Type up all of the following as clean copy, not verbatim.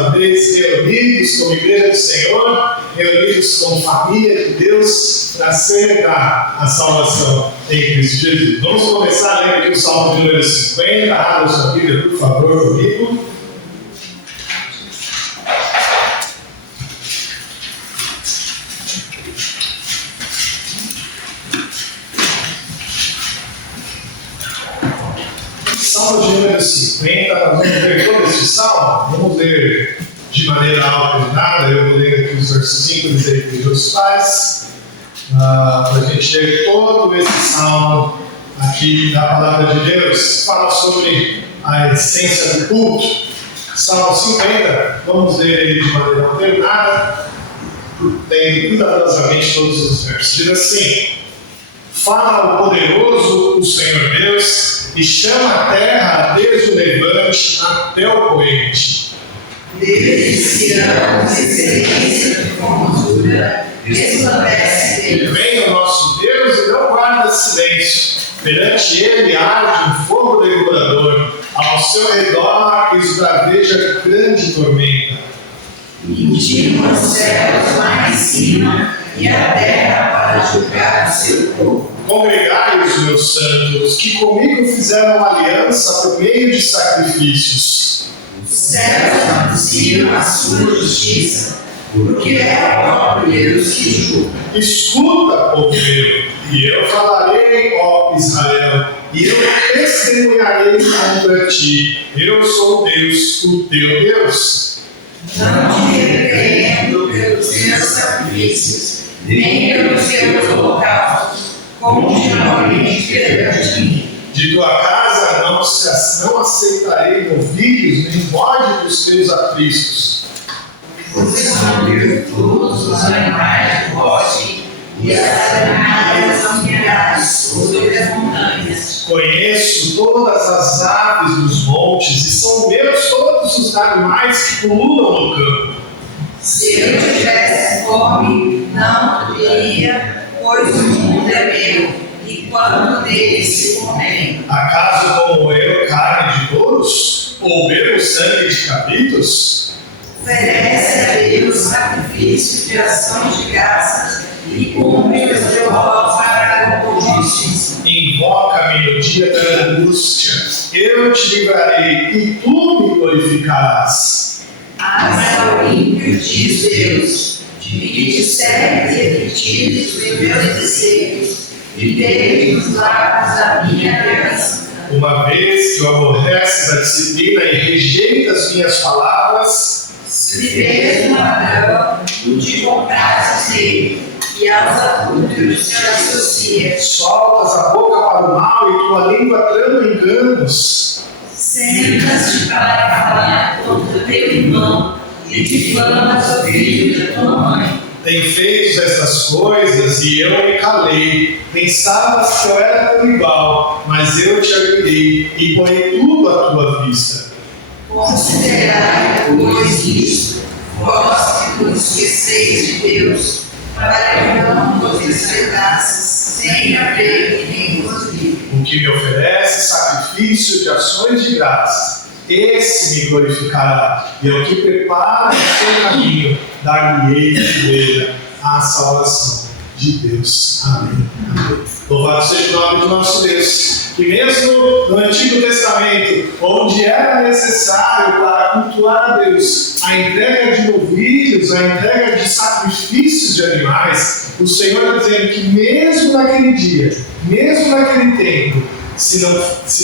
uma vez reunidos como Igreja do Senhor, reunidos como família de Deus, para celebrar a salvação em Cristo Jesus. Vamos começar lendo aqui o Salmo de número 50. Abra sua Bíblia, por favor, comigo. Salmo de número 50, nós vamos ler todo esse salmo, vamos ler de maneira alternada. Eu vou ler aqui os versículos que Deus faz, para a gente ler todo esse salmo aqui da palavra de Deus. Fala sobre a essência do culto. Salmo 50, vamos ler ele de maneira alternada, lendo cuidadosamente todos os versos. Diz assim: fala o poderoso, o Senhor Deus, e chama a terra desde o levante até o poente. Desde Sião, excelência de formosura, resplandece Deus. Vem o nosso Deus e não guarda silêncio. Perante ele arde um fogo devorador. Ao seu redor esbraveja grande tormenta. Indigna os céus lá em cima e a terra para julgar o seu povo. Congregai os meus santos, que comigo fizeram aliança por meio de sacrifícios. Os céus anunciam a sua justiça, porque é o próprio Deus que julga. Escuta, povo meu, e eu falarei, ó Israel, e eu testemunharei contra ti. Eu sou Deus, o teu Deus. Não te repreendo pelos teus sacrifícios, nem pelos teus holocaustos, continuamente perante mim. De tua casa não aceitarei novilhos, nem bode dos teus apriscos. Porque são virtudes os animais do bosque, e as animais são milhares sobre as montanhas. Conheço todas as aves dos montes, e são meus todos os animais que pululam no campo. Se eu tivesse fome, não poderia, pois o mundo é meu, e quanto dele se contém. Acaso como eu carne de touros? Ou bebo sangue de cabritos? Oferece a Deus sacrifício de ação de graças e cumpre os teus votos para com justiça. Invoca-me no dia da angústia, eu te livrarei e tu me glorificarás. Mas ao ímpio diz Deus, de que te serves e repetidos os meus desejos, e dele os lábios da minha aliança. Uma vez que aborreces a disciplina e rejeitas minhas palavras, se vês um ladrão, tu te comprases dele, e aos adúlteros te associas. soltas a boca para o mal e tua língua trama enganos. Sentas-te para falar contra teu irmão, e difamas o filho de tua mãe. Tem feito estas coisas e eu me calei. Pensavas que eu era teu igual, mas eu te avisei e porei tudo à tua vista. Considerai, pois, isto, vós que vos esqueceis de Deus, para que não vos despedaços, sem haver nem vos livre. O que me oferece sacrifício de ações de graça, esse me glorificará. E ao que prepara o seu caminho, dar-lhe-ei dele a salvação de Deus. Amém. Amém. Louvado seja o nome do nosso Deus, que mesmo no Antigo Testamento, onde era necessário para cultuar a Deus a entrega de novilhos, a entrega de sacrifícios de animais, o Senhor está dizendo que mesmo naquele dia, mesmo naquele tempo, se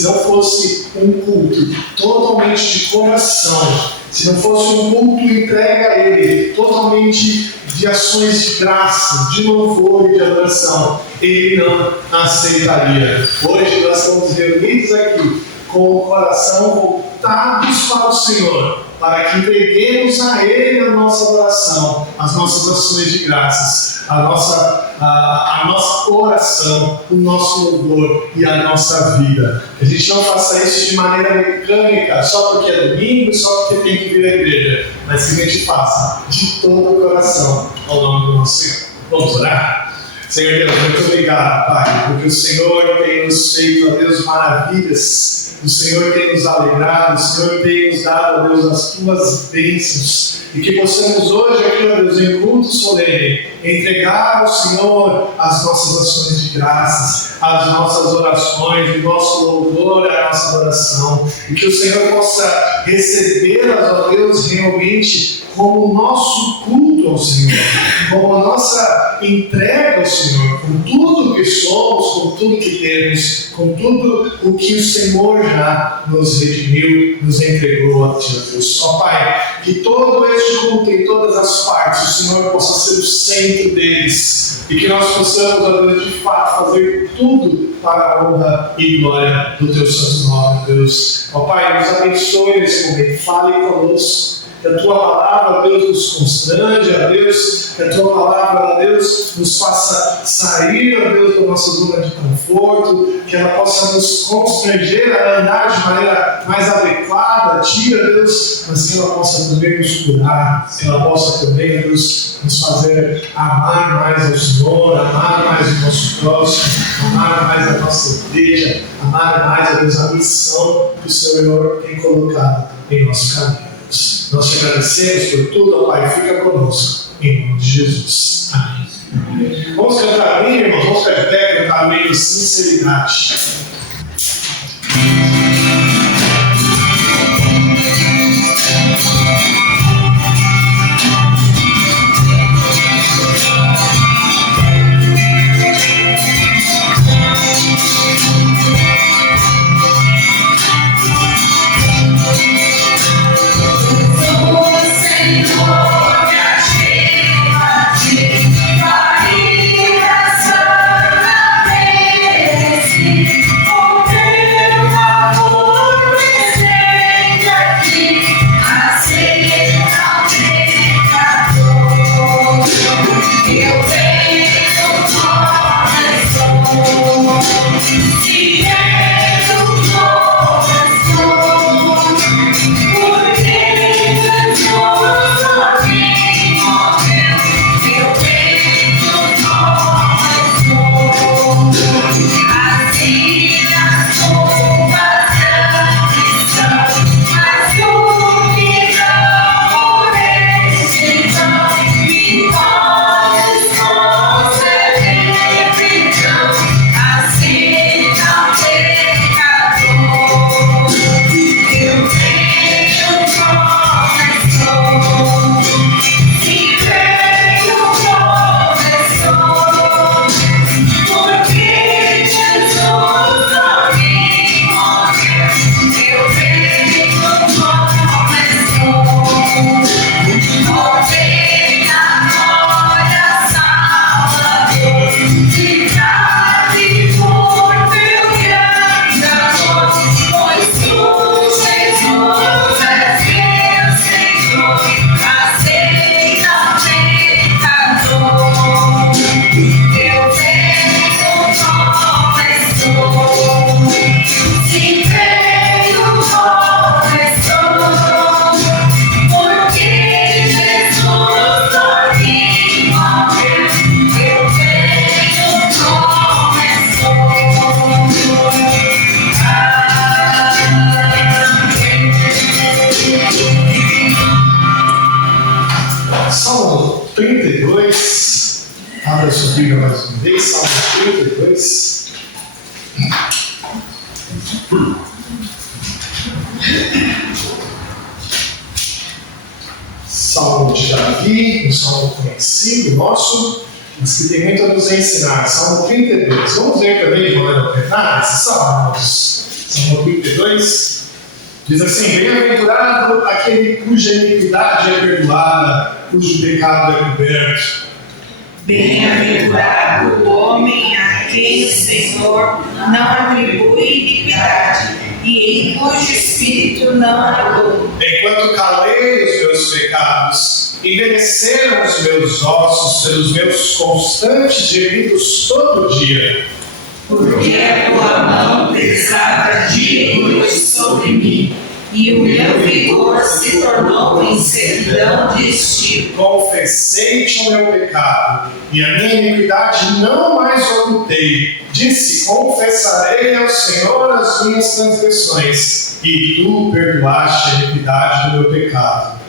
não fosse um culto totalmente de coração, se não fosse um culto entregue a Ele, totalmente de ações de graça, de louvor e de adoração, Ele não aceitaria. Hoje nós estamos reunidos aqui com o coração voltados para o Senhor, para que entreguemos a Ele a nossa adoração, as nossas ações de graças, a nossa oração, o nosso louvor e a nossa vida. Que a gente não faça isso de maneira mecânica, só porque é domingo, só porque tem que vir à igreja, mas que a gente faça de todo o coração ao nome do nosso Senhor. Vamos orar? Senhor Deus, muito obrigado, Pai, porque o Senhor tem nos feito, ó Deus, maravilhas. O Senhor tem nos alegrado, o Senhor tem nos dado, ó Deus, as tuas bênçãos. E que possamos hoje aqui, ó Deus, em culto solene, entregar ao Senhor as nossas ações de graças, as nossas orações, o nosso louvor, a nossa adoração. E que o Senhor possa recebê-las, ó Deus, realmente como o nosso culto ao Senhor, como a nossa entrega ao Senhor, com tudo que somos, com tudo que temos, com tudo o que o Senhor já nos redimiu, nos entregou a Ti, Deus. Ó Pai, que todo este culto em todas as partes, o Senhor possa ser o centro deles, e que nós possamos, ó Deus, de fato, fazer tudo para a honra e glória do Teu santo nome, Deus. Ó Pai, nos abençoe nesse momento, fale conosco. Que a Tua palavra, Deus, nos constrange, ó Deus, que a Tua palavra, ó Deus, nos faça sair, ó Deus, da nossa zona de conforto, que ela possa nos constranger a andar de maneira mais adequada a Ti, ó Deus, mas que ela possa também nos curar, que ela possa também, Deus, nos fazer amar mais ao Senhor, amar mais o nosso próximo, amar mais a nossa igreja, amar mais, ó Deus, a missão que o Senhor tem colocado em nosso caminho. Nós te agradecemos por tudo, ó Pai, fica conosco, em nome de Jesus. Amém. Vamos cantar bem, irmãos, vamos ficar de pé, cantar bem com sinceridade. Salmo 32, abra sua Bíblia mais uma vez, Salmo 32. Salmo de Davi, um salmo conhecido nosso, mas que tem muito a nos ensinar. Salmo 32. Vamos ver também de maneira ordenada esse salmo, Salmo 32. Diz assim: bem-aventurado aquele cuja iniquidade é perdoada, cujo pecado é coberto. Bem-aventurado o homem a quem o Senhor não atribui iniquidade e em cujo espírito não há dor. Enquanto calei os meus pecados, envelheceram os meus ossos pelos meus constantes gemidos todo dia. Porque a tua mão pesava dia e noite sobre mim, e o meu vigor se tornou em servidão de estilo. Com confessei-te o meu pecado, e a minha iniquidade não mais ocultei. Disse: confessarei ao Senhor as minhas transgressões, e tu perdoaste a iniquidade do meu pecado.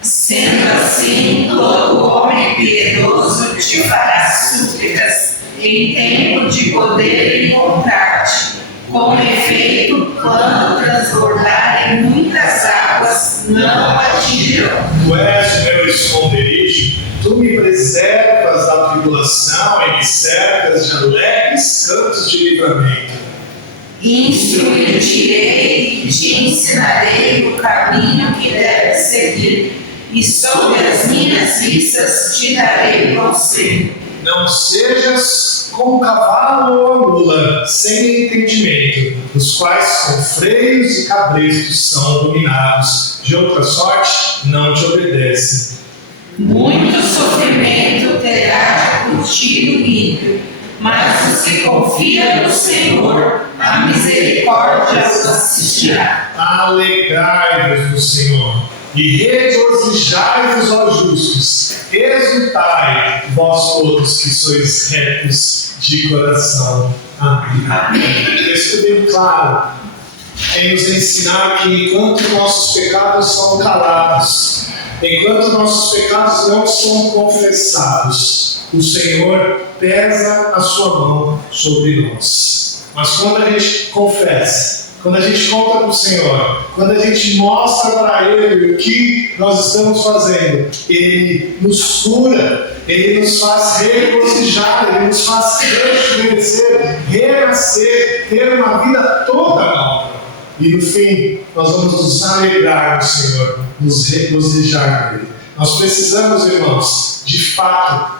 Sendo assim, todo homem piedoso te fará súplicas, em tempo de poder encontrar-te. Com efeito, quando transbordarem muitas águas, não atingirão. Tu és o meu esconderijo, tu me preservas da tribulação e me cercas de alegres cantos de livramento. Instruir-te-ei e te ensinarei o caminho que deves seguir, e sobre as minhas vistas te darei conselho. Não sejas como cavalo ou a mula, sem entendimento, os quais com freios e cabrestos são dominados, de outra sorte não te obedecem. Muito sofrimento terá contigo o ímpio, mas os que confiam no Senhor, a misericórdia os assistirá. Alegrai-vos no Senhor e regozijai-vos, ó justos. Exultai, vós todos que sois retos de coração. Amém. Amém. Texto bem claro em nos ensinar que enquanto nossos pecados são calados, enquanto nossos pecados não são confessados, o Senhor pesa a sua mão sobre nós. Mas quando a gente confessa, quando a gente conta para o Senhor, quando a gente mostra para Ele o que nós estamos fazendo, Ele nos cura, Ele nos faz regozijar, Ele nos faz rejuvenescer, renascer, ter uma vida toda nova. E no fim, nós vamos nos alegrar no Senhor, nos regozijar nele. Nós precisamos, irmãos, de fato,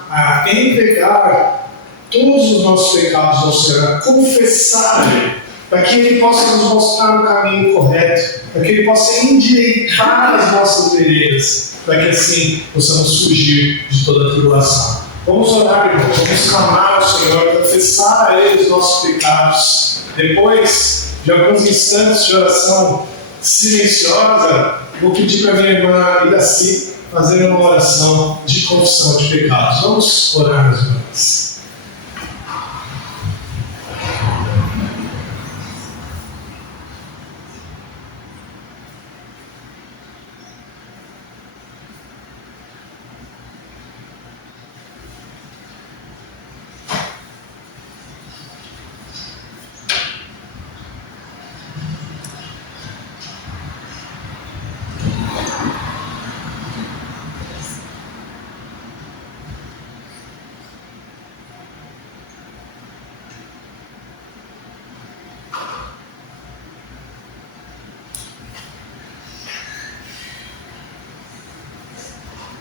entregar todos os nossos pecados ao Senhor, confessar Ele, para que Ele possa nos mostrar o caminho correto, para que Ele possa endireitar as nossas veredas, para que assim possamos fugir de toda a tribulação. Vamos orar, irmão, vamos clamar ao Senhor, confessar a Ele os nossos pecados. Depois de alguns instantes de oração silenciosa, vou pedir para minha irmã Iraci fazer uma oração de confissão de pecados. Vamos orar, meus irmãos.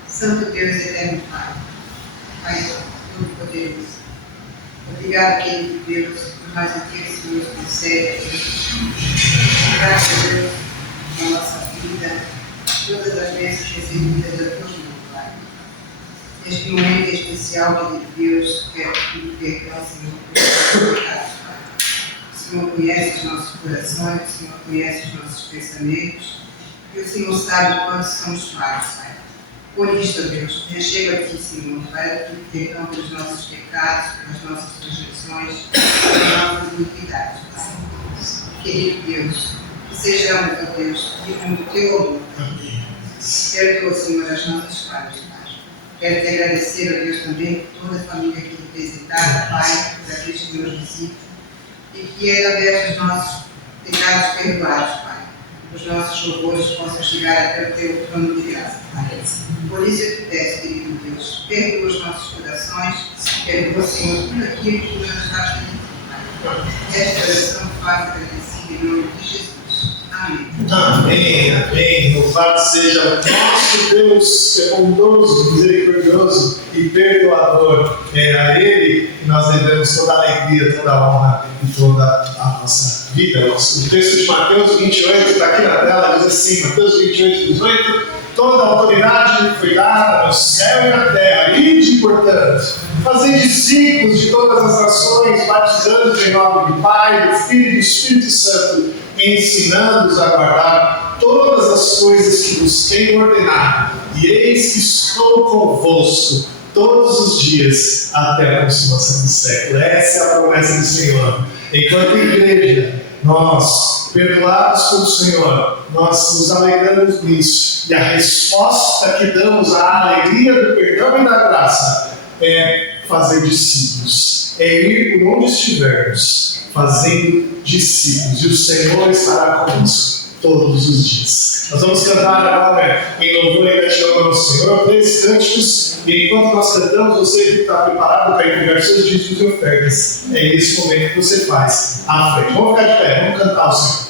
Santo Deus eterno Pai, Pai todo-poderoso, obrigado, querido Deus, por mais um dia que o Senhor nos concede. Graças a Deus na nossa vida, todas as vezes recebidas da tua mão, Pai. Neste momento especial, querido Deus, quero pedir perdão, Senhor, por nossos pecados, Pai. O Senhor conhece os nossos corações, o Senhor conhece os nossos pensamentos, e o Senhor sabe quanto somos falhos, Pai. Por isto, Deus, eu chego a Ti, Senhor, para que perdão pelos nossos pecados, pelas nossas transgressões, pelas nossas iniquidades, Pai. Querido Deus, que sejamos, ó Deus, dignos do Teu amor. Perdoa, Senhor, as nossas falhas, Pai. Quero Te agradecer, ó Deus, também por toda a família aqui representada, Pai, por aqueles que nos visitam, e que através dos nossos pecados perdoados, Pai, os nossos louvores possam chegar até o Teu trono de graça, Pai. Por isso eu te peço, querido Deus, perdoa os nossos corações, perdoa, Senhor, tudo aquilo que nos afaste de Ti, Pai. Esta oração faz agradecida em nome de Jesus. Amém. Amém, amém. Louvado seja o nosso Deus, que é bondoso, misericordioso e perdoador. É a Ele que nós devemos toda a alegria, toda a honra e toda a nossa vida. O texto de Mateus 28 está aqui na tela, diz assim, Mateus 28, 18: Toda a autoridade foi dada no céu e na terra. Ide, portanto, fazer discípulos de todas as nações, batizando-os em nome do Pai, do Filho e do Espírito Santo, ensinando-os a guardar todas as coisas que vos tenho ordenado. E eis que estou convosco todos os dias até a consumação do século. Essa é a promessa do Senhor. Enquanto igreja, nós, perdoados pelo Senhor, nós nos alegramos nisso. E a resposta que damos à alegria do perdão e da graça é fazer discípulos. É ir por onde estivermos, fazendo discípulos. E o Senhor estará conosco todos os dias. Nós vamos cantar agora em louvor e gratidão ao Senhor 3 cânticos. E enquanto nós cantamos, você que está preparado para entregar seus dízimos e ofertas, é nesse momento que você faz à frente. Vamos ficar de pé, vamos cantar ao Senhor.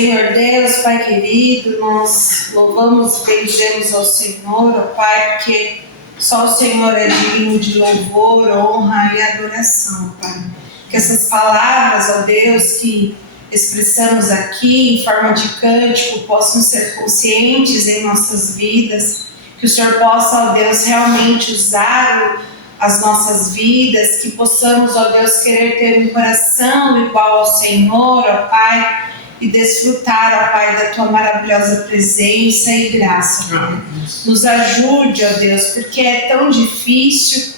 Senhor Deus, Pai querido, nós louvamos e bendizemos ao Senhor, ó Pai, porque só o Senhor é digno de louvor, honra e adoração, Pai. Que essas palavras, ó Deus, que expressamos aqui em forma de cântico, possam ser conscientes em nossas vidas, que o Senhor possa, ó Deus, realmente usar as nossas vidas, que possamos, ó Deus, querer ter um coração igual ao Senhor, ó Pai, e desfrutar, ó Pai, da Tua maravilhosa presença e graça, Pai. Nos ajude, ó Deus, porque é tão difícil,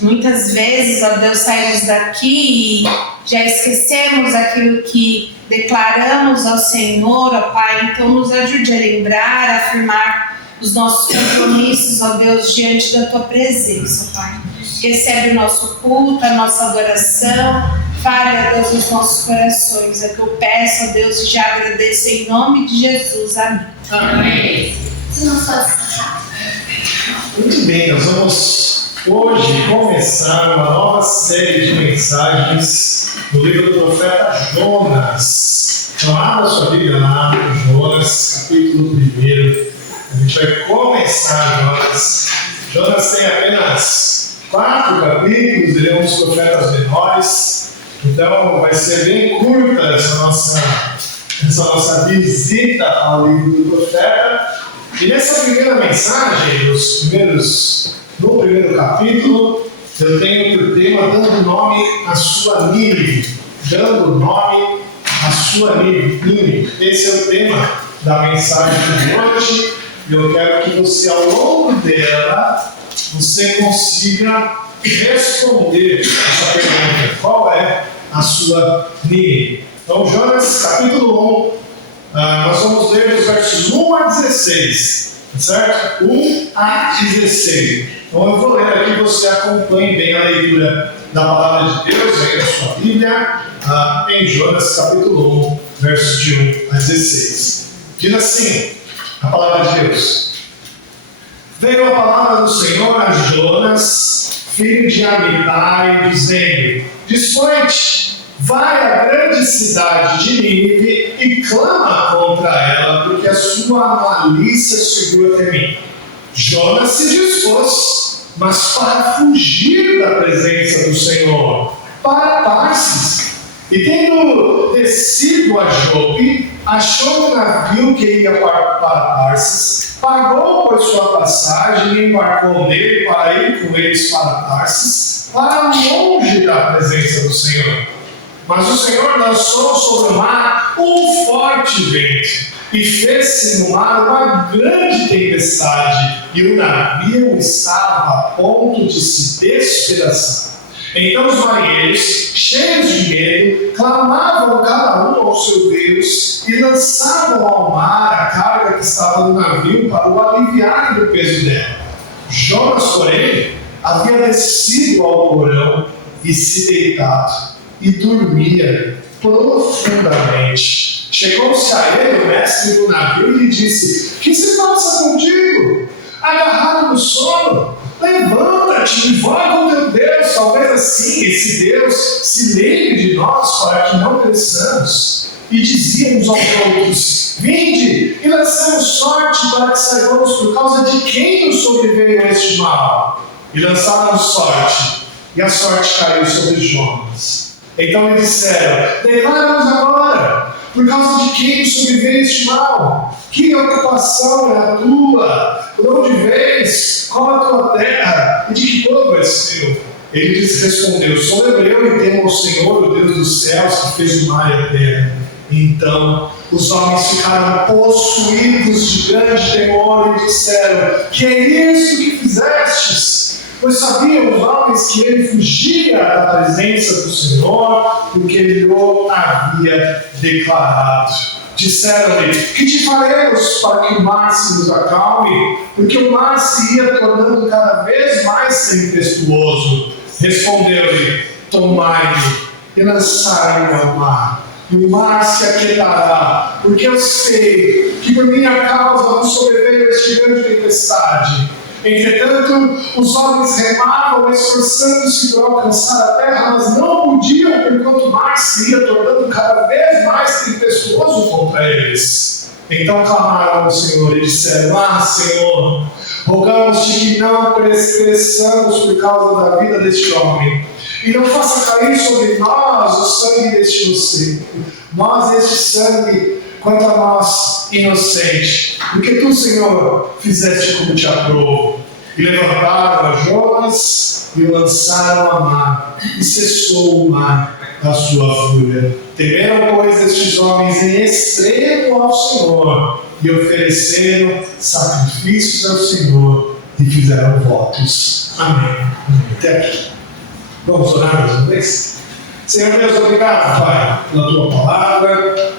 muitas vezes, ó Deus, saímos daqui e já esquecemos aquilo que declaramos ao Senhor, ó Pai, então nos ajude a lembrar, a afirmar os nossos compromissos, ó Deus, diante da Tua presença, ó Pai. Recebe o nosso culto, a nossa adoração, fale, ó Deus, nos nossos corações. É o que eu peço, ó Deus, e já agradeço em nome de Jesus. Amém. Amém. Muito bem, nós vamos hoje começar uma nova série de mensagens do livro do profeta Jonas. Então, abra sua Bíblia lá, Jonas, capítulo 1. A gente vai começar Jonas. Jonas tem apenas 4 capítulos, ele é um dos profetas menores, então vai ser bem curta essa nossa visita ao livro do profeta. E nessa primeira mensagem, no primeiro capítulo, eu tenho por tema dando nome à sua Nínive. Dando nome à sua Nínive. Esse é o tema da mensagem de hoje. E eu quero que você, ao longo dela, você consiga responder essa pergunta: qual é a sua Nínive? Então, Jonas, capítulo 1, nós vamos ler os versos 1 a 16, certo? 1 a 16. Então, eu vou ler aqui, você acompanhe bem a leitura da palavra de Deus aí na sua Bíblia, em Jonas, capítulo 1, versos de 1 a 16. Diz assim a palavra de Deus: Veio a palavra do Senhor a Jonas, filho de Amitai, dizendo: Dispõe-te, vai à grande cidade de Nínive e clama contra ela, porque a sua malícia subiu até mim. Jonas se dispôs, mas para fugir da presença do Senhor, para Tarsis. E tendo descido a Jope, achou um navio que ia para Tarsis, pagou por sua passagem e embarcou nele para ir com eles para Tarsis, para longe da presença do Senhor. Mas o Senhor lançou sobre o mar um forte vento, e fez-se no mar uma grande tempestade, e o navio estava a ponto de se despedaçar. Então os marinheiros, cheios de medo, clamavam cada um ao seu Deus e lançavam ao mar a carga que estava no navio para o aliviar do peso dela. Jonas, porém, havia descido ao porão e se deitado, e dormia profundamente. Chegou-se a ele o mestre do navio e lhe disse: Que se passa contigo? Agarrado no sono? Levanta-te e vai com teu Deus, talvez assim esse Deus se lembre de nós para que não pereçamos. E dizíamos aos outros: Vinde e lancemos sorte para que saibamos por causa de quem nos sobreveio este mal. E lançaram sorte, e a sorte caiu sobre Jonas. Então lhe disseram: Declara-nos agora, por causa de quem nos sobreveio este mal? Que ocupação é a tua? Por onde vens? Qual a tua terra? E de que povo és teu? Ele lhes respondeu: Sou hebreu e temo ao Senhor, o Deus dos céus, que fez o mar e a terra. Então os homens ficaram possuídos de grande temor e disseram: Que é isso que fizestes? Pois sabiam os homens que ele fugia da presença do Senhor, porque ele o havia declarado. Disseram-lhe: Que te faremos para que o mar se nos acalme? Porque o mar se ia tornando cada vez mais tempestuoso. Respondeu-lhe: Tomai-me e lançai-me ao mar, e o mar se aquietará, porque eu sei que por minha causa não sobreveio este grande tempestade. Entretanto, os homens remavam, esforçando-se por alcançar a terra, mas não podiam, porquanto o mar se ia tornando cada vez mais tempestuoso contra eles. Então clamaram ao Senhor e disseram: Senhor, rogamos-te que não pereçamos por causa da vida deste homem, e não faça cair sobre nós o sangue deste inocente, nós este sangue, quanto a nós, inocente, porque tu, Senhor, fizeste como te aprouve. E levantaram a Jonas e o lançaram ao mar, e cessou o mar da sua fúria. Temeram, pois, estes homens em extremo ao Senhor, e ofereceram sacrifícios ao Senhor, e fizeram votos. Amém. Até aqui. Vamos orar mais uma vez? Senhor Deus, obrigado, Pai, pela tua palavra.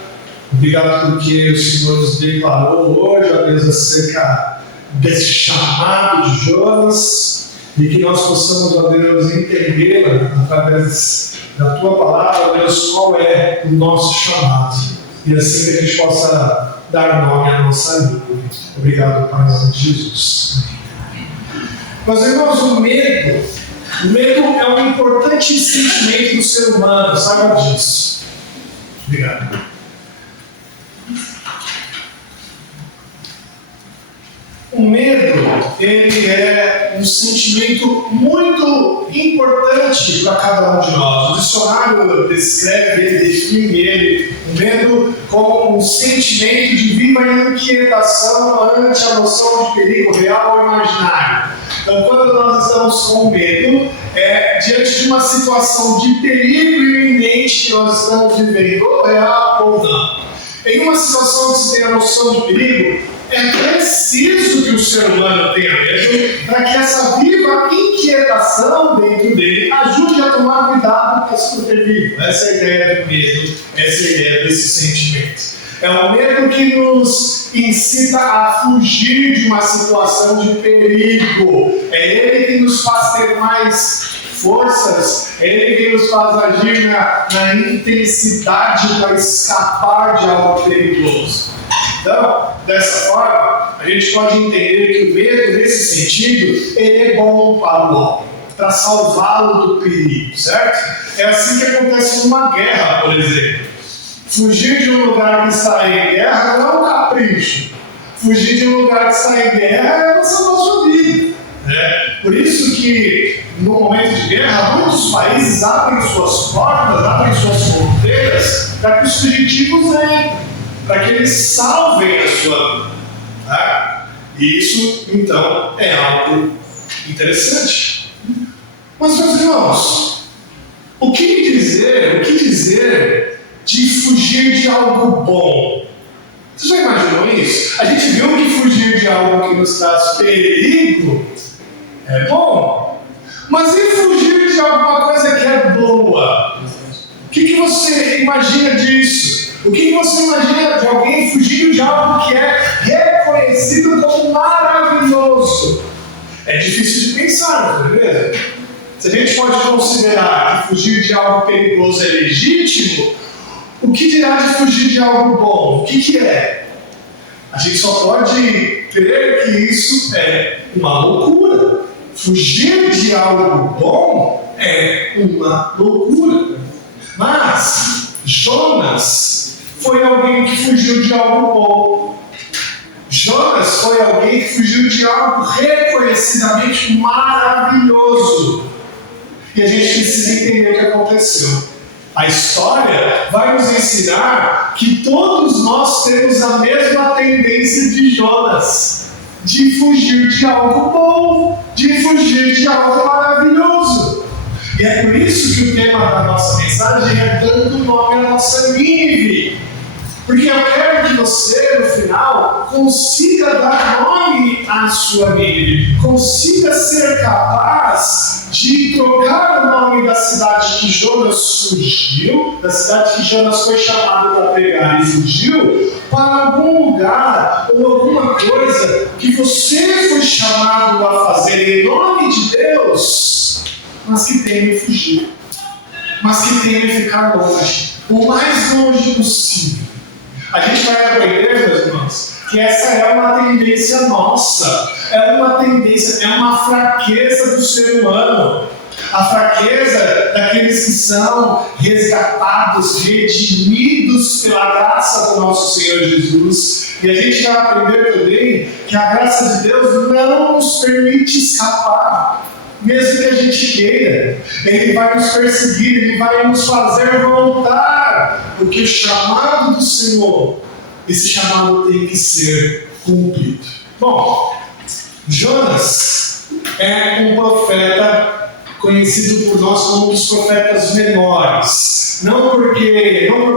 Obrigado porque o Senhor nos declarou hoje, ó Deus, acerca desse chamado de Jonas, e que nós possamos, ó Deus, entendê-la através da tua palavra, ó Deus, qual é o nosso chamado, e assim que a gente possa dar nome à nossa vida. Obrigado, Pai, em nome de Jesus. Meus irmãos, o medo é um importante sentimento do ser humano, saiba disso. Obrigado. O medo, ele é um sentimento muito importante para cada um de nós. O dicionário descreve, ele define o medo como um sentimento de viva inquietação ante a noção de perigo real ou imaginário. Então, quando nós estamos com medo, diante de uma situação de perigo iminente que nós estamos vivendo, ou real ou não. Em uma situação que se tem a noção de perigo, é preciso que o ser humano tenha medo para que essa viva inquietação dentro dele ajude a tomar cuidado com esse perigo. Essa é a ideia do medo, essa é a ideia desse sentimento. É um medo que nos incita a fugir de uma situação de perigo. É ele que nos faz ter mais forças, é ele que nos faz agir na intensidade para escapar de algo perigoso. Então, dessa forma, a gente pode entender que o medo, nesse sentido, ele é bom para o homem, para salvá-lo do perigo, certo? É assim que acontece numa guerra, por exemplo. Fugir de um lugar que está em guerra não é um capricho. Fugir de um lugar que está em guerra é para salvar a sua vida. Por isso que, no momento de guerra, muitos países abrem suas portas, abrem suas fronteiras para que os fugitivos venham, para que eles salvem a sua vida. Tá? E isso, então, é algo interessante. Mas, meus irmãos, o que dizer de fugir de algo bom? Você já imaginou isso? A gente viu que fugir de algo que nos traz perigo é bom. Mas e fugir de alguma coisa que é boa? O que você imagina disso? O que você imagina de alguém fugindo de algo que é reconhecido como maravilhoso? É difícil de pensar, não é mesmo? Se a gente pode considerar que fugir de algo perigoso é legítimo, o que dirá de fugir de algo bom? O que é? A gente só pode crer que isso é uma loucura. Fugir de algo bom é uma loucura. Mas Jonas foi alguém que fugiu de algo bom. Jonas foi alguém que fugiu de algo reconhecidamente maravilhoso. E a gente precisa entender o que aconteceu. A história vai nos ensinar que todos nós temos a mesma tendência de Jonas, de fugir de algo bom, de fugir de algo maravilhoso. E é por isso que o tema da nossa mensagem é dando nome à nossa Nínive. Porque eu quero que você, no final, consiga dar nome à sua Nínive, consiga ser capaz de trocar o nome da cidade que Jonas fugiu, da cidade que Jonas foi chamado para pregar e fugiu, para algum lugar ou alguma coisa que você foi chamado a fazer em nome de Deus, mas que teme fugir, mas que teme ficar longe, o mais longe possível. A gente vai aprender, meus irmãos, que essa é uma tendência nossa, é uma tendência, é uma fraqueza do ser humano. A fraqueza daqueles que são resgatados, redimidos pela graça do nosso Senhor Jesus. E a gente vai aprender também que a graça de Deus não nos permite escapar, mesmo que a gente queira. Ele vai nos perseguir, Ele vai nos fazer voltar, porque o chamado do Senhor, esse chamado tem que ser cumprido. Bom, Jonas é um profeta conhecido por nós como um dos profetas menores, não por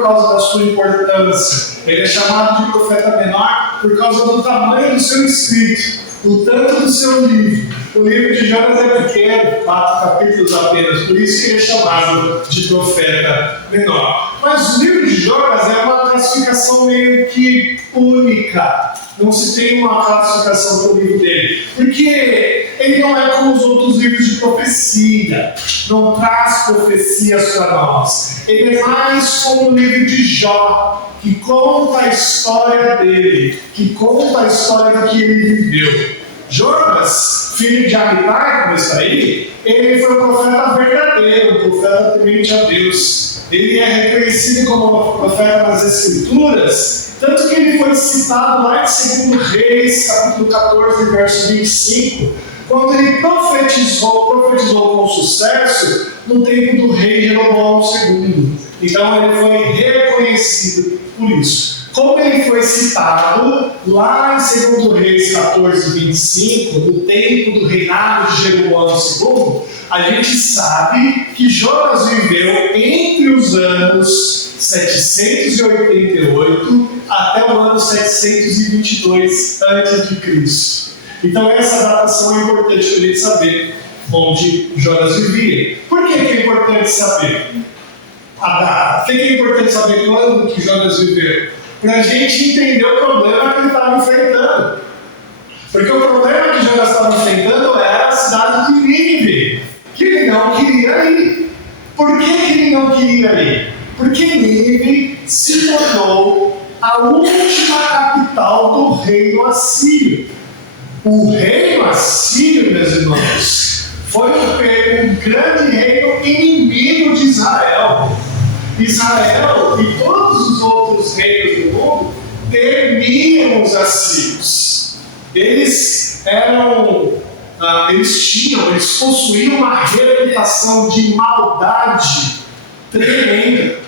causa da sua importância. Ele é chamado de profeta menor por causa do tamanho do seu escrito, do tanto do seu livro. O livro de Jonas é pequeno, 4 capítulos apenas, por isso que ele é chamado de profeta menor. Mas o livro de Jonas é uma classificação meio que única. Não se tem uma classificação para o livro dele, porque ele não é como os outros livros de profecia, não traz profecias para nós. Ele é mais como o livro de Jó, que conta a história dele, que conta a história do que ele viveu. Jonas, filho de Amitai, como está aí, ele foi um profeta verdadeiro, um profeta temente a Deus. Ele é reconhecido como profeta nas Escrituras, tanto que ele foi citado lá em 2 Reis, capítulo 14, verso 25, quando ele profetizou com sucesso no tempo do rei Jeroboão II. Então ele foi reconhecido por isso. Como ele foi citado lá em 2 Reis 14, 25, no tempo do reinado de Jeroboão II, a gente sabe que Jonas viveu entre os anos 788 até o ano 722 a.C. Então essa datação é importante para a gente saber onde Jonas vivia. Por que é importante saber a data? Por que é importante saber quando que Jonas viveu? Para a gente entender o problema que ele estava enfrentando. Porque o problema que Jonas estava enfrentando era a cidade de Nínive, que ele não queria ir. Por que ele não queria ir? Porque Nínive se tornou a última capital do reino assírio. O reino assírio, meus irmãos, foi um grande reino inimigo de Israel. Israel e todos os outros reinos do mundo temiam os assírios. Eles possuíam uma reputação de maldade tremenda.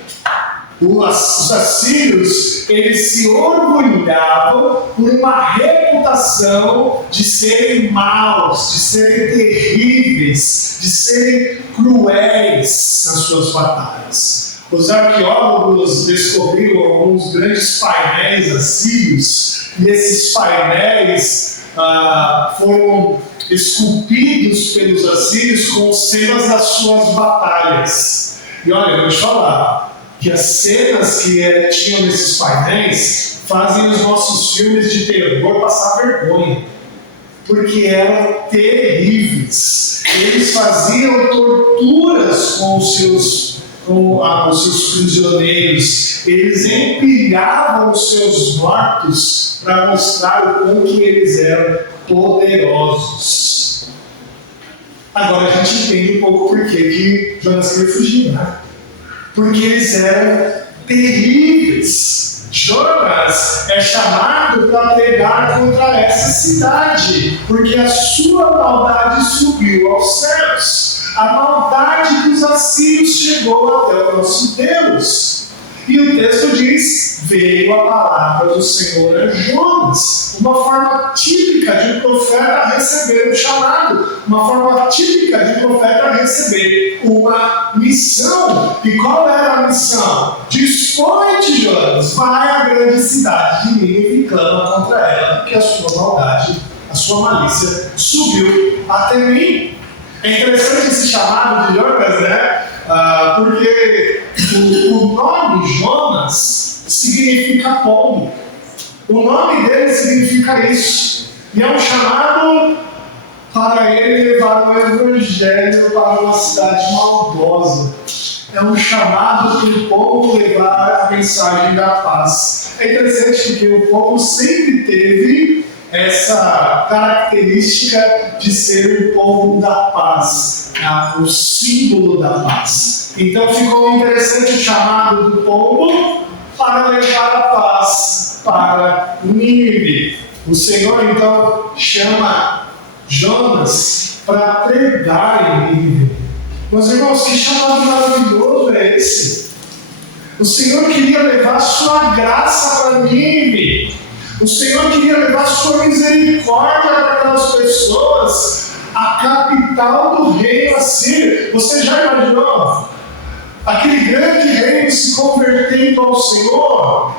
Os assírios, eles se orgulhavam por uma reputação de serem maus, de serem terríveis, de serem cruéis nas suas batalhas. Os arqueólogos descobriram alguns grandes painéis assírios, e esses painéis foram esculpidos pelos assírios com cenas das suas batalhas. E olha, eu vou te falar que as cenas que tinham nesses painéis fazem os nossos filmes de terror passar vergonha, porque eram terríveis. Eles faziam torturas com os seus prisioneiros, eles empilhavam os seus mortos para mostrar o quanto eles eram poderosos. Agora a gente entende um pouco por que Jonas queria fugir, né? Porque eles eram terríveis. Jonas é chamado para pregar contra essa cidade, porque a sua maldade subiu aos céus. A maldade dos assírios chegou até o nosso Deus. E o texto diz: veio a palavra do Senhor a Jonas. Uma forma típica de um profeta receber um chamado, uma forma típica de um profeta receber uma missão. E qual era a missão? Dispõe-te, Jonas, vai à grande cidade de Nínive e clama contra ela, porque a sua maldade, a sua malícia subiu até mim. É interessante esse chamado de Jonas, né? Porque o nome Jonas significa pombo. O nome dele significa isso. E é um chamado para ele levar o evangelho para uma cidade maldosa. é um chamado para o povo levar a mensagem da paz. É interessante porque o povo sempre teve essa característica de ser o povo da paz, o símbolo da paz. Então ficou interessante o chamado do povo para levar a paz para Nínive. O Senhor então chama Jonas para pregar em Nínive. Meus irmãos, que chamado maravilhoso é esse? O Senhor queria levar sua graça para Nínive. O Senhor queria levar sua misericórdia para aquelas pessoas, a capital do reino Assírio. Você já imaginou aquele grande reino se convertendo ao Senhor?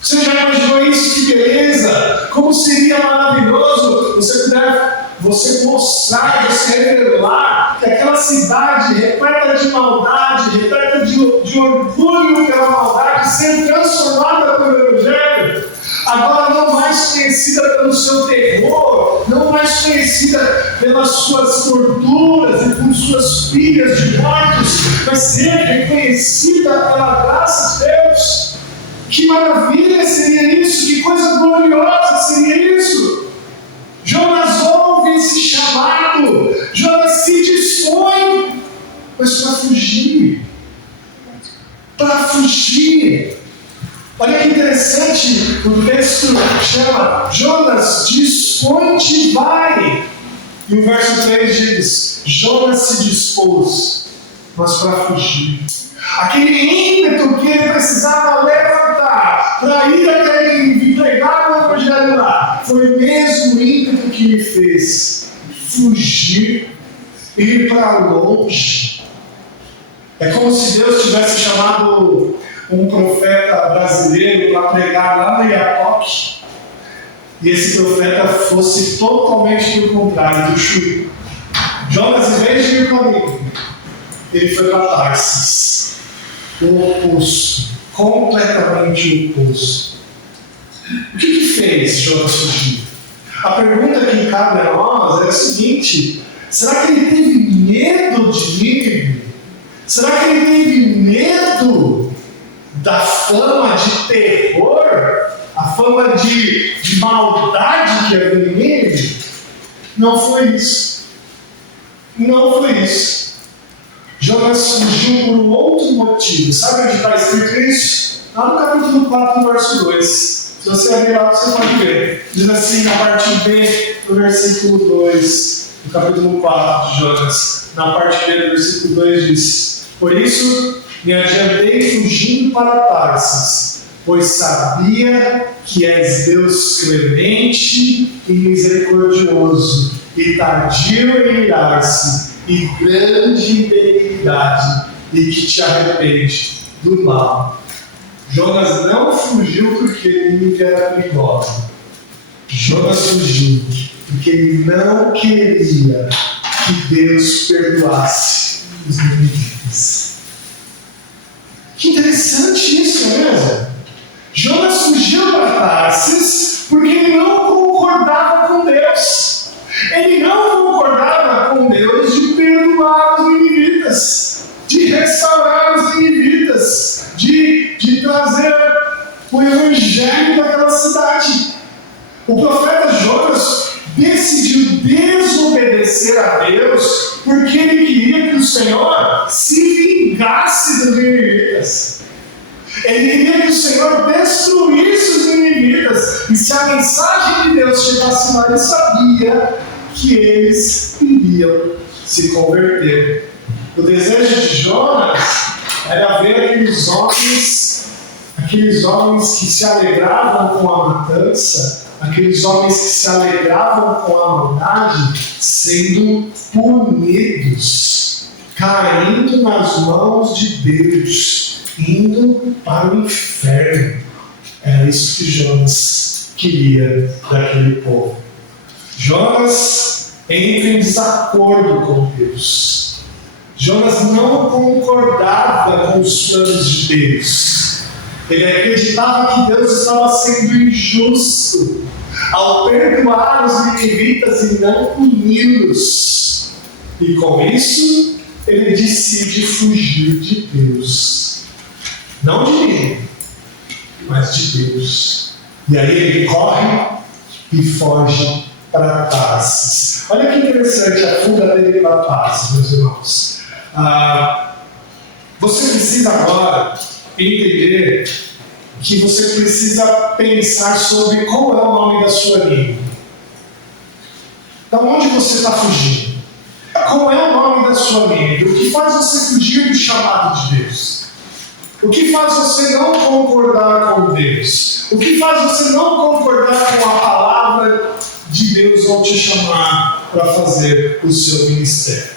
Você já imaginou isso? Que beleza! Como seria maravilhoso você mostrar, você revelar que aquela cidade repleta de maldade, repleta de orgulho pela maldade, ser transformada pelo Evangelho. Agora não mais conhecida pelo seu terror, não mais conhecida pelas suas torturas e por suas pilhas de mortos, mas ser reconhecida pela graça de Deus. Que maravilha seria isso, que coisa gloriosa seria isso. Jonas ouve esse chamado, Jonas se dispõe, mas para fugir. Para fugir. Olha que interessante, o texto chama Jonas, dispõe-te e vai. E o verso 3 diz, Jonas se dispôs, mas para fugir. Aquele ímpeto que ele precisava levantar para ir até ele e pregar o Evangelho lá, foi o mesmo ímpeto que me fez fugir, ir para longe. É como se Deus tivesse chamado um profeta brasileiro para pregar lá no Iapoque, e esse profeta fosse totalmente do contrário, do Chuí. Jonas, em vez de ir para mim, ele foi para Tarsis, o oposto, completamente o oposto. O que fez Jonas fugir? A pergunta que cabe a nós é a seguinte: será que ele teve medo de Nínive? Será que ele teve medo da fama de terror, a fama de maldade que havia em Nínive? Não foi isso. Não foi isso. Jonas fugiu por um outro motivo. Sabe onde está escrito isso? Lá no capítulo 4, verso 2. Se você abrir lá, você pode ver. Diz assim, na parte B do versículo 2, do capítulo 4 de Jonas. Na parte B do versículo 2 diz: por isso me adiantei fugindo para Tarsis, pois sabia que és Deus clemente e misericordioso, e tardio em irar-se, e grande em benignidade, e que te arrepende do mal. Jonas não fugiu porque Nínive era perigosa. Jonas fugiu porque ele não queria que Deus perdoasse os ninivitas. Que interessante isso, não é mesmo? Jonas fugiu para Tarsis porque ele não concordava com Deus. Ele não concordava com Deus de perdoar os ninivitas, de restaurar os ninivitas, de trazer o evangelho para aquela cidade. O profeta Jonas decidiu desobedecer a Deus porque ele queria que o Senhor se vingasse dos ninivitas. Ele queria que o Senhor destruísse os ninivitas. E se a mensagem de Deus chegasse lá, ele sabia que eles iriam se converter. O desejo de Jonas era ver aqueles homens que se alegravam com a matança, aqueles homens que se alegravam com a maldade, sendo punidos, caindo nas mãos de Deus, indo para o inferno. Era isso que Jonas queria daquele povo. Jonas entra em desacordo com Deus. Jonas não concordava com os planos de Deus. Ele acreditava que Deus estava sendo injusto ao perdoar os ninivitas e não puni-los. E com isso, ele decide fugir de Deus. Não de mim, mas de Deus. E aí ele corre e foge para Tarsis. Olha que interessante a fuga dele para Tarsis, meus irmãos. Você precisa agora entender que você precisa pensar sobre qual é o nome da sua língua. Da onde você está fugindo? Qual é o nome da sua língua? O que faz você fugir do chamado de Deus? O que faz você não concordar com Deus? O que faz você não concordar com a palavra de Deus ao te chamar para fazer o seu ministério?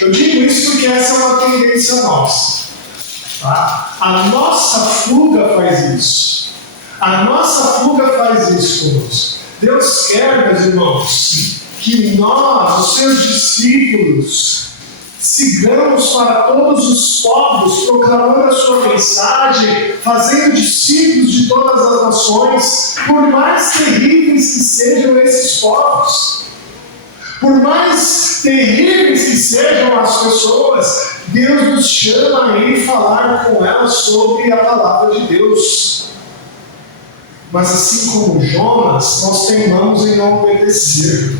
Eu digo isso porque essa é uma tendência nossa. Tá? A nossa fuga faz isso. A nossa fuga faz isso conosco. Deus quer, meus irmãos, que nós, os seus discípulos, sigamos para todos os povos, proclamando a sua mensagem, fazendo discípulos de todas as nações, por mais terríveis que sejam esses povos. Por mais terríveis que sejam as pessoas, Deus nos chama a ir falar com elas sobre a palavra de Deus. Mas assim como Jonas, nós teimamos em não obedecer.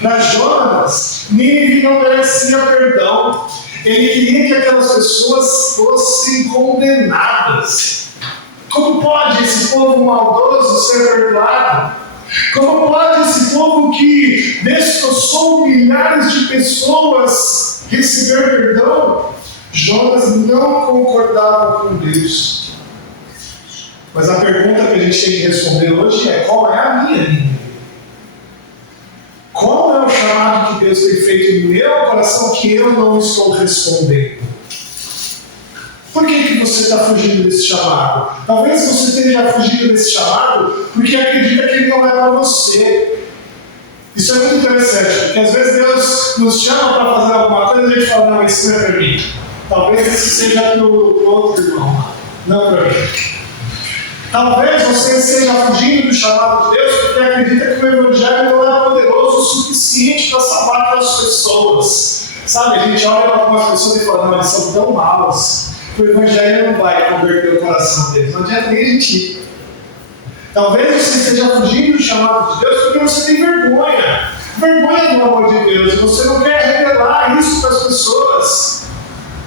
Para Jonas, Nínive não merecia perdão. Ele queria que aquelas pessoas fossem condenadas. Como pode esse povo maldoso ser perdoado? Como pode esse povo que destroçou milhares de pessoas receber perdão? Jonas não concordava com Deus. Mas a pergunta que a gente tem que responder hoje é: qual é a minha língua? Qual é o chamado que Deus tem feito no meu coração que eu não estou respondendo? Por que você está fugindo desse chamado? Talvez você esteja fugindo desse chamado porque acredita que ele não é para você. Isso é muito interessante, porque às vezes Deus nos chama para fazer alguma coisa e a gente fala: não, isso não é para mim. Talvez isso seja para o outro irmão, não para mim. Talvez você esteja fugindo do chamado de Deus porque acredita que o Evangelho não é poderoso o suficiente para salvar aquelas pessoas. Sabe, a gente olha para algumas pessoas e fala: não, eles são tão maus que o Evangelho não vai converter o coração deles. Não adianta nem a gente ir. Talvez você esteja fugindo do chamado de Deus porque você tem vergonha. Vergonha do amor de Deus. E você não quer revelar isso para as pessoas.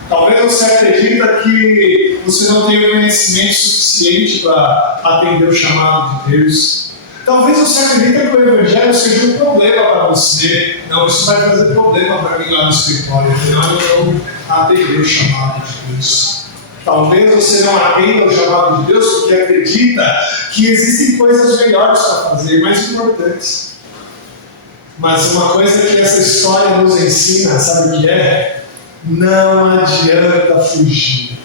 Talvez você acredita que você não tem o conhecimento suficiente para atender o chamado de Deus. Talvez você acredita que o Evangelho seja um problema para você. Não, isso vai trazer problema para mim lá no escritório. Afinal, eu não atender o chamado de Deus. Talvez você não atenda o chamado de Deus porque acredita que existem coisas melhores para fazer, mais importantes. Mas uma coisa que essa história nos ensina, sabe o que é? Não adianta fugir.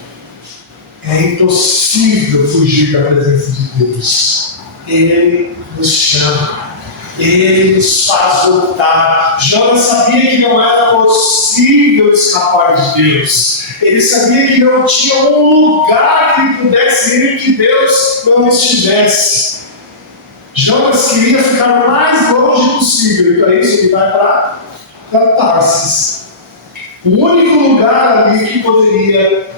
É impossível fugir da presença de Deus. Ele nos chama. Ele nos faz voltar. Jonas sabia que não era possível escapar de Deus. Ele sabia que não tinha um lugar que ele pudesse ir que Deus não estivesse. Jonas queria ficar o mais longe possível. E para isso ele vai para Tarsis. O único lugar ali que poderia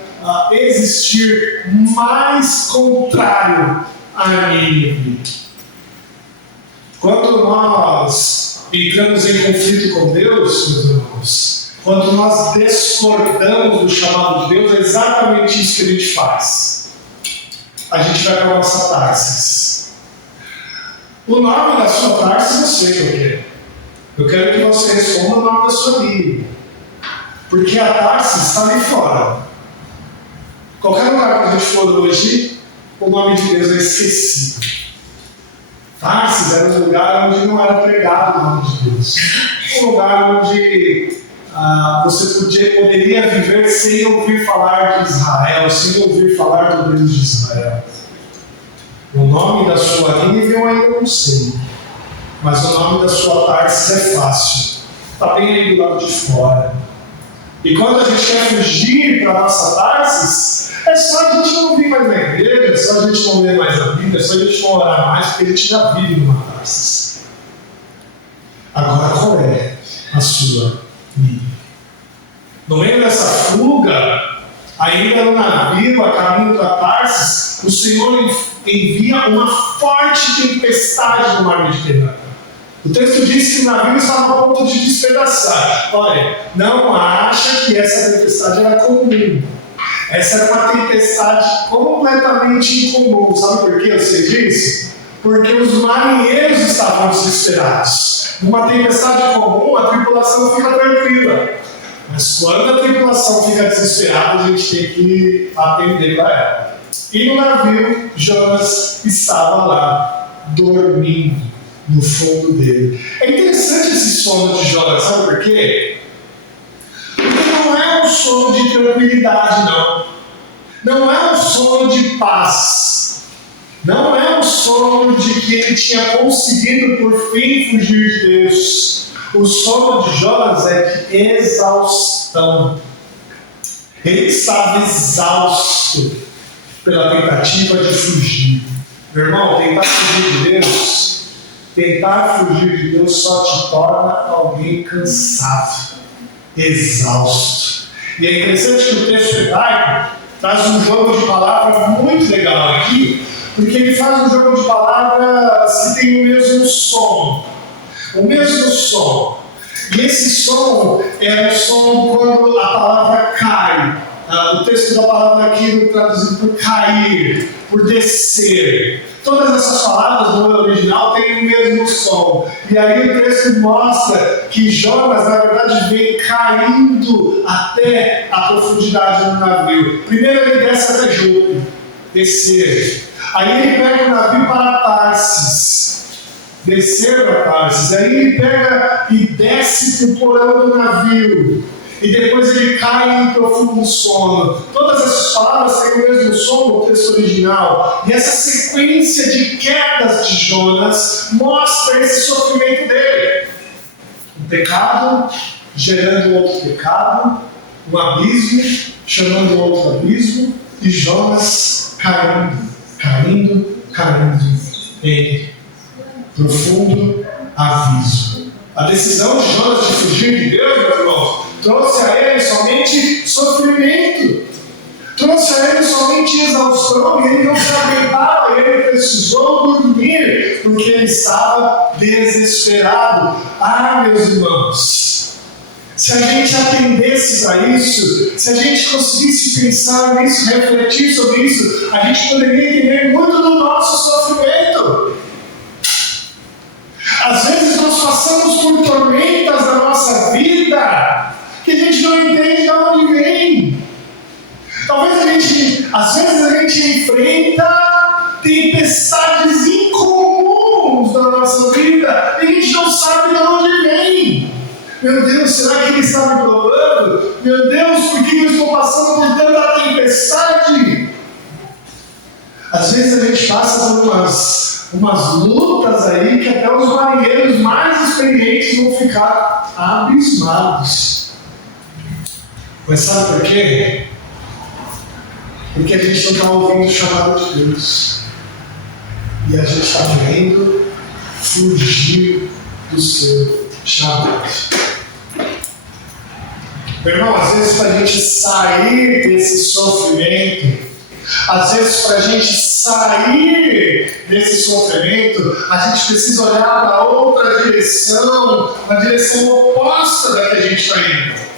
existir mais contrário a Nínive. Quando nós entramos em conflito com Deus, meus irmãos, quando nós discordamos do chamado de Deus, é exatamente isso que a gente faz. A gente vai para a nossa Tarsis. O nome da sua Tarsis eu sei qual é. Eu quero que você responda o nome da sua língua. Porque a Tarsis está ali fora. Qualquer lugar que a gente for hoje, o nome de Deus é esquecido. Tarsis era um lugar onde não era pregado o nome de Deus. Um lugar onde você poderia viver sem ouvir falar de Israel, sem ouvir falar do Deus de Israel. O nome da sua Nínive eu ainda não sei. Mas o nome da sua Tarsis é fácil. Está bem ali do lado de fora. E quando a gente quer fugir para a nossa Tarsis, é só a gente não vir mais na igreja, é só a gente não ler mais a Bíblia, é só a gente não orar mais, porque a gente já vive numa Tarsis. Agora, qual é a sua Nínive? No meio dessa fuga, ainda no navio, a caminho para Tarsis, o Senhor envia uma forte tempestade no mar Mediterrâneo. O texto diz que o navio estava a ponto de despedaçar. Olha, não acha que essa tempestade era comum. Essa era uma tempestade completamente incomum. Sabe por que eu sei disso? Porque os marinheiros estavam desesperados. Numa tempestade comum, a tripulação fica tranquila. Mas quando a tripulação fica desesperada, a gente tem que atender para ela. E no navio, Jonas estava lá, dormindo no fundo dele. É interessante esse sono de Jonas, sabe por quê? Porque não é um sono de tranquilidade, não. Não é um sono de paz. Não é um sono de que ele tinha conseguido por fim fugir de Deus. O sono de Jonas é de exaustão. Ele estava exausto pela tentativa de fugir. Meu irmão, tentar fugir de Deus só te torna alguém cansado, exausto. E é interessante que o texto hebraico traz um jogo de palavras muito legal aqui, porque ele faz um jogo de palavras que tem o mesmo som. O mesmo som. E esse som é o som quando a palavra cai. O texto da palavra aqui é traduzido por cair, por descer. Todas essas palavras no original têm o mesmo som. E aí o texto mostra que Jonas, na verdade, vem caindo até a profundidade do navio. Primeiro ele desce até Jope, descer. Aí ele pega o navio para Tarsis, descer para Tarsis. Aí ele pega e desce para o porão do navio. E depois ele cai em profundo sono. Todas essas palavras têm o mesmo som no texto original. E essa sequência de quedas de Jonas mostra esse sofrimento dele. Um pecado gerando outro pecado, um abismo chamando outro abismo, e Jonas caindo em profundo abismo. A decisão de Jonas de fugir de Deus, meus irmãos, trouxe a ele somente sofrimento, trouxe a ele somente exaustão, e ele não se aguentava, ele precisou dormir, porque ele estava desesperado. Meus irmãos, se a gente atendesse para isso, se a gente conseguisse pensar nisso, refletir sobre isso, a gente poderia entender muito do nosso sofrimento. Às vezes nós passamos por tormentas na nossa vida que a gente não entende de onde vem. Às vezes a gente enfrenta tempestades incomuns na nossa vida e a gente não sabe de onde vem. Meu Deus, será que Ele está me provando? Meu Deus, por que eu estou passando por tanta tempestade? Às vezes a gente passa por umas lutas aí que até os marinheiros mais experientes vão ficar abismados. Mas sabe por quê? Porque a gente não está ouvindo o chamado de Deus. E a gente está querendo fugir do seu chamado. Meu irmão, às vezes para a gente sair desse sofrimento, às vezes para a gente sair desse sofrimento, a gente precisa olhar para outra direção, uma direção oposta da que a gente está indo.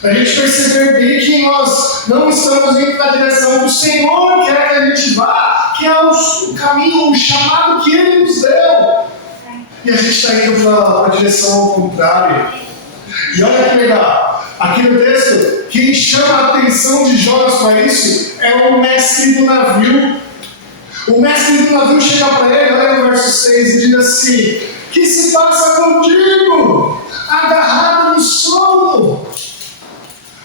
Para a gente perceber bem que nós não estamos indo na direção do Senhor quer que a gente vá, que é o caminho, o chamado que Ele nos deu. E a gente está indo para a direção ao contrário. E olha que legal, aqui no texto, quem chama a atenção de Jonas para isso é o mestre do navio. O mestre do navio chega para ele, olha no verso 6, e diz assim: que se passa contigo, agarrado no sono?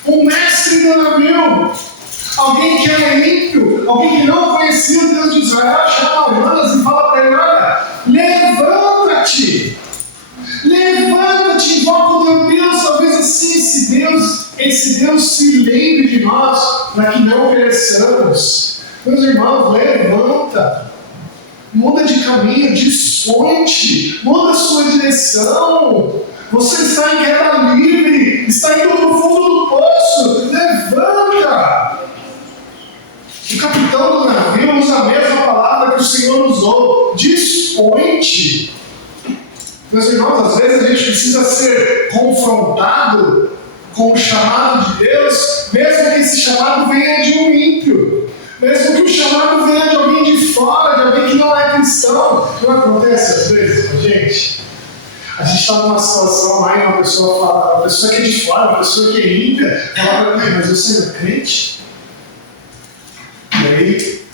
O mestre do navio, alguém que era ímpio, alguém que não conhecia o Deus de Israel, chama Jonas e fala para ele: olha, levanta-te, invoca o teu Deus. Talvez assim esse Deus se lembre de nós, para que não pereçamos. Meus irmãos, levanta, muda de caminho, dispõe-te, muda a sua direção. Você está em queda livre, está indo para o fundo do poderoso, levanta! O capitão do navio usa a mesma palavra que o Senhor usou, dispõe-te. Meus irmãos, às vezes a gente precisa ser confrontado com o chamado de Deus, mesmo que esse chamado venha de um ímpio, mesmo que o chamado venha de alguém de fora, de alguém que não é cristão. Não acontece às vezes com a gente? A gente está numa situação lá e uma pessoa fala, uma pessoa que é de fora, uma pessoa que é ímpia, fala, mas você não é crente? E aí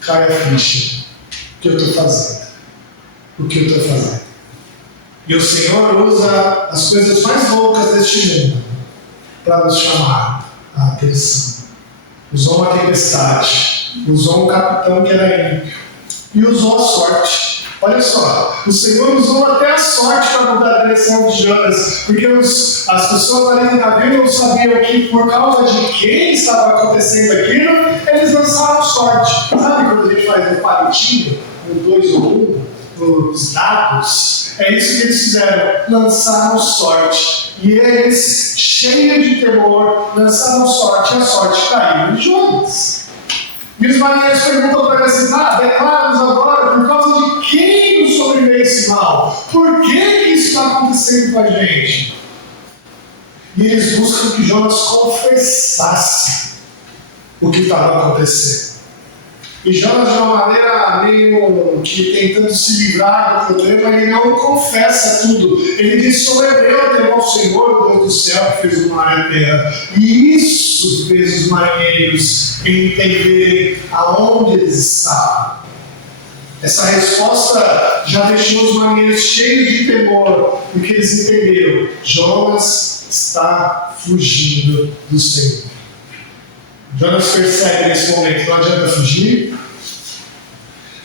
cai a ficha. O que eu estou fazendo? O que eu estou fazendo? E o Senhor usa as coisas mais loucas deste mundo para nos chamar a atenção. Usou uma tempestade, usou um capitão que era ímpio e usou a sorte. Olha só, o Senhor usou até a sorte para mudar a direção de Jonas, porque as pessoas ali no navio não sabiam que por causa de quem estava acontecendo aquilo, eles lançaram sorte. Sabe quando a gente faz um palitinho, um 2 ou 1, os dados? É isso que eles fizeram, lançaram sorte. E eles, cheios de temor, lançaram sorte, e a sorte caiu em Jonas. E os marinheiros perguntam para ele assim, declara-nos agora, por causa de quem nos sobreveio esse mal? Por que isso está acontecendo com a gente? E eles buscam que Jonas confessasse o que estava acontecendo. E Jonas, de uma maneira meio que tentando se livrar do problema, ele não confessa tudo. Ele diz, sou hebreu, temo ao Senhor, o Deus do céu, que fez o mar e a terra. E isso fez os marinheiros entenderem aonde eles estavam. Essa resposta já deixou os marinheiros cheios de temor, porque eles entenderam, Jonas está fugindo do Senhor. Jonas percebe nesse momento, não adianta fugir.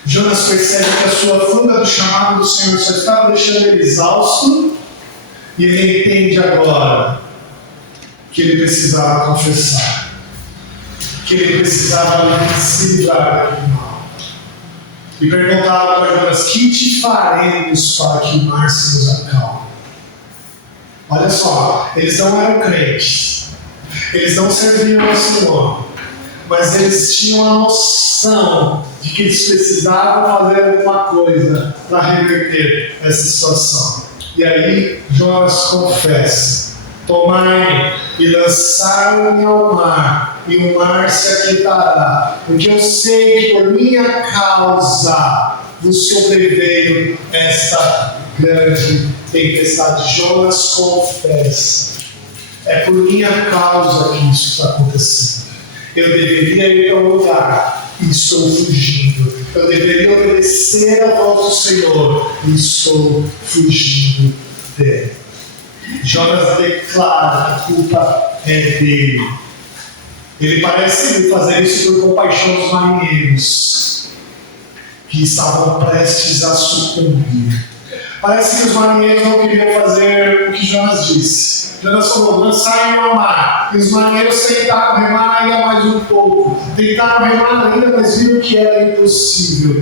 Jonas percebe que a sua fuga do chamado do Senhor só estava deixando ele exausto. E ele entende agora que ele precisava confessar. Que ele precisava se livrar daquele mal. E perguntava para Jonas, que te faremos para que o mar se nos acalme? Olha só, eles não eram crentes. Eles não serviam ao Senhor, mas eles tinham a noção de que eles precisavam fazer alguma coisa para reverter essa situação. E aí Jonas confessa, tomai-me e lançai-me ao mar, e o mar se aquietará, porque eu sei que por minha causa vos sobreveio esta grande tempestade. Jonas confessa. É por minha causa que isso está acontecendo. Eu deveria ir para um lugar e estou fugindo. Eu deveria obedecer a voz do Senhor e estou fugindo dele. Jonas declara que a culpa é dele. Ele parece fazer isso por compaixão dos marinheiros que estavam prestes a sucumbir. Parece que os marinheiros não queriam fazer o que Jonas disse. Jonas falou, lançai-me ao mar. E os marinheiros tentaram remar ainda mais um pouco. Tentaram remar ainda, mas viram que era impossível.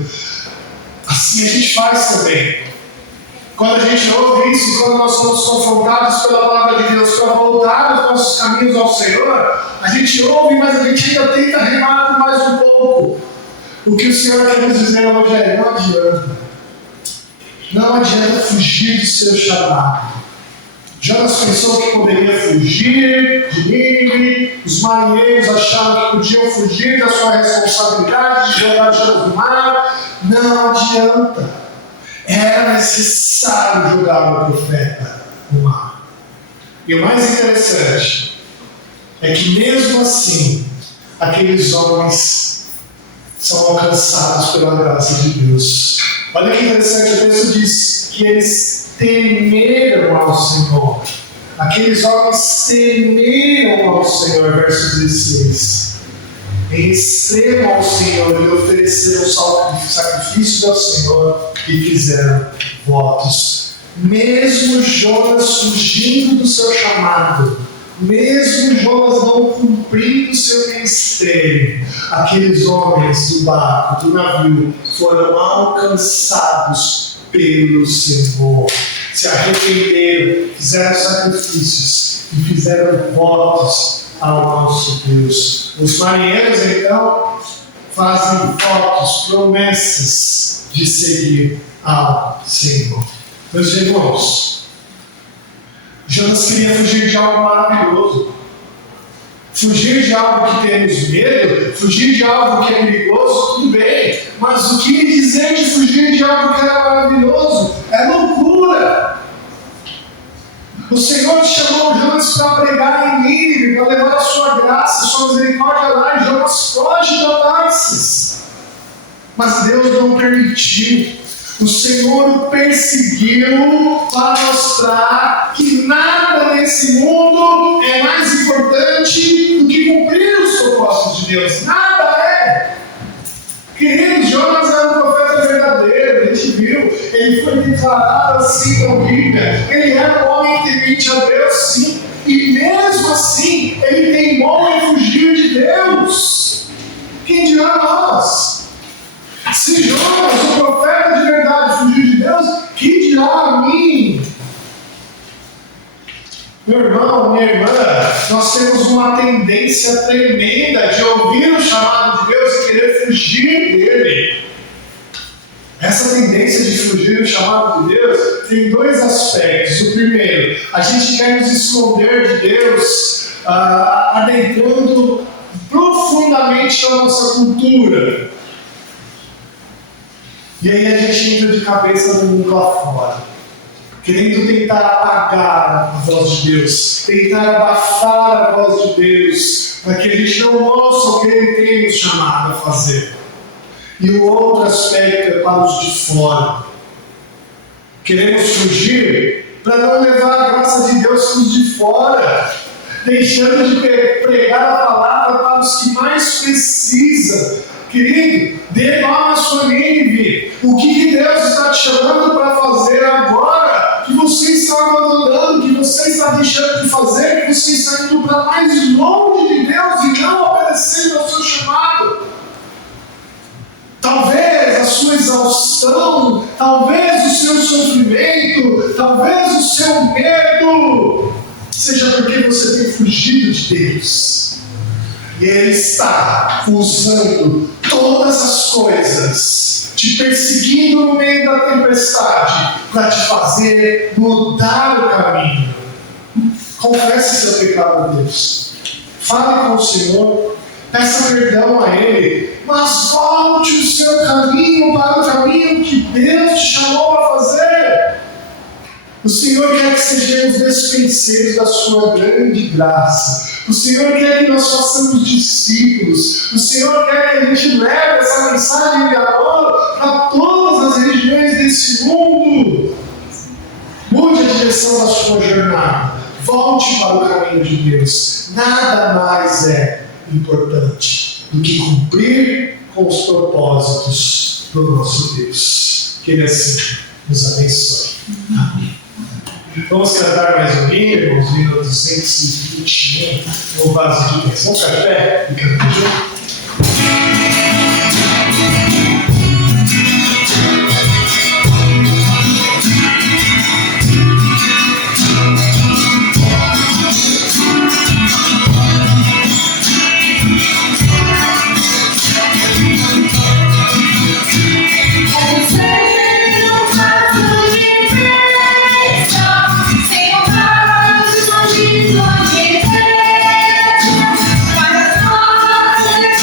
Assim a gente faz também. Quando a gente ouve isso, quando nós somos confrontados pela palavra de Deus para voltar os nossos caminhos ao Senhor, a gente ouve, mas a gente ainda tenta remar por mais um pouco. O que o Senhor quer nos dizer hoje é, não adianta. Não adianta fugir do seu chamado. Jonas pensou que poderia fugir de Nínive, os marinheiros acharam que podiam fugir da sua responsabilidade de jogar Jonas no mar. Não adianta. Era necessário jogar o profeta no mar. E o mais interessante é que mesmo assim, aqueles homens são alcançados pela graça de Deus. Olha que interessante, o texto diz que eles temeram ao Senhor. Aqueles homens temeram ao Senhor, verso 16. Em extremo ao Senhor, e ofereceram sacrifícios ao Senhor e fizeram votos. Mesmo Jonas fugindo do seu chamado, mesmo Jonas não cumprindo o seu ministério, aqueles homens do barco, do navio, foram alcançados pelo Senhor. Se arrependeram, fizeram sacrifícios e fizeram votos ao nosso Deus. Os marinheiros, então, fazem votos, promessas de seguir ao Senhor. Meus irmãos, Jonas queria fugir de algo maravilhoso. Fugir de algo que temos medo, fugir de algo que é perigoso, tudo bem. Mas o que me dizer de fugir de algo que era maravilhoso? É loucura. O Senhor chamou Jonas para pregar em Nínive, para levar a sua graça, a sua misericórdia lá, e Jonas foge da Tarsis. Mas Deus não permitiu. O Senhor o perseguiu para mostrar que nada nesse mundo é mais importante do que cumprir os propósitos de Deus. Nada é. Queridos, Jonas era um profeta verdadeiro, a gente viu. Ele foi declarado assim na Bíblia. Ele era um homem temente a Deus, sim. E mesmo assim, ele teimou em fugir de Deus. Quem dirá nós? Se Jonas, o profeta de verdade, fugiu de Deus, que dirá a mim? Meu irmão, minha irmã, nós temos uma tendência tremenda de ouvir o chamado de Deus e querer fugir dele. Essa tendência de fugir do chamado de Deus tem dois aspectos. O primeiro, a gente quer nos esconder de Deus, adentrando profundamente na nossa cultura. E aí a gente entra de cabeça no mundo lá fora, querendo tentar apagar a voz de Deus, tentar abafar a voz de Deus, para que a gente não ouça o que Ele tem nos chamado a fazer. E o outro aspecto é para os de fora. Queremos fugir para não levar a graça de Deus para os de fora, deixando de pregar a palavra para os que mais precisam. Querido, dê nome à sua Nínive. O que Deus está te chamando para fazer agora? Que você está abandonando, que você está deixando de fazer, que você está indo para mais longe de Deus e não obedecendo ao seu chamado. Talvez a sua exaustão, talvez o seu sofrimento, talvez o seu medo seja porque você tem fugido de Deus. E Ele está usando todas as coisas, te perseguindo no meio da tempestade, para te fazer mudar o caminho. Confesse seu pecado a Deus. Fale com o Senhor. Peça perdão a Ele. Mas volte o seu caminho para o caminho que Deus te chamou a fazer. O Senhor quer que sejamos despenseiros da sua grande graça. O Senhor quer que nós façamos discípulos. O Senhor quer que a gente leve essa mensagem de amor para todas as regiões desse mundo. Mude a direção da sua jornada. Volte para o caminho de Deus. Nada mais é importante do que cumprir com os propósitos do nosso Deus. Que Ele assim nos abençoe. Amém. Vamos cantar mais um hino, irmãos, hino 221, Louvados de Deus. Vamos ficar de pé e cantar junto? Para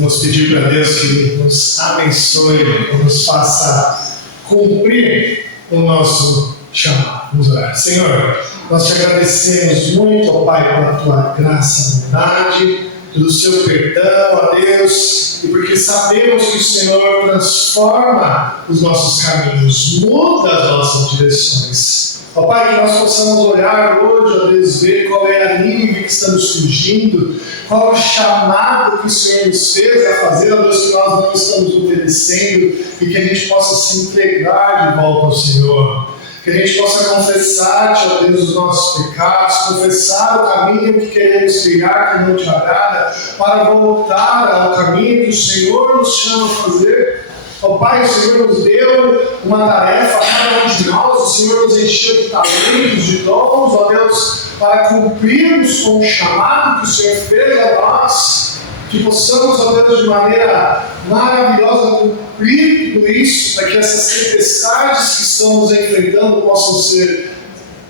Vamos pedir para Deus que nos abençoe, que nos faça cumprir o nosso chamado. Vamos orar. Senhor, nós te agradecemos muito, ó Pai, pela tua graça, bondade, pelo seu perdão, ó Deus, e porque sabemos que o Senhor transforma os nossos caminhos, muda as nossas direções. Ó Pai, que nós possamos olhar hoje, ó Deus, ver qual é a nível que estamos surgindo, qual é o chamado que o Senhor nos fez a fazer, ó Deus, que nós não estamos obedecendo, e que a gente possa se entregar de volta ao Senhor. Que a gente possa confessar-te, ó Deus, os nossos pecados, confessar o caminho que queremos trilhar, que não te agrada, para voltar ao caminho que o Senhor nos chama a fazer. Ó Pai, o Senhor nos deu uma tarefa a cada um de nós, o Senhor nos encheu de talentos, de dons, ó Deus, para cumprirmos com o chamado que o Senhor fez a nós, que possamos, ó Deus, de maneira maravilhosa cumprir tudo isso, para que essas tempestades que estamos enfrentando possam ser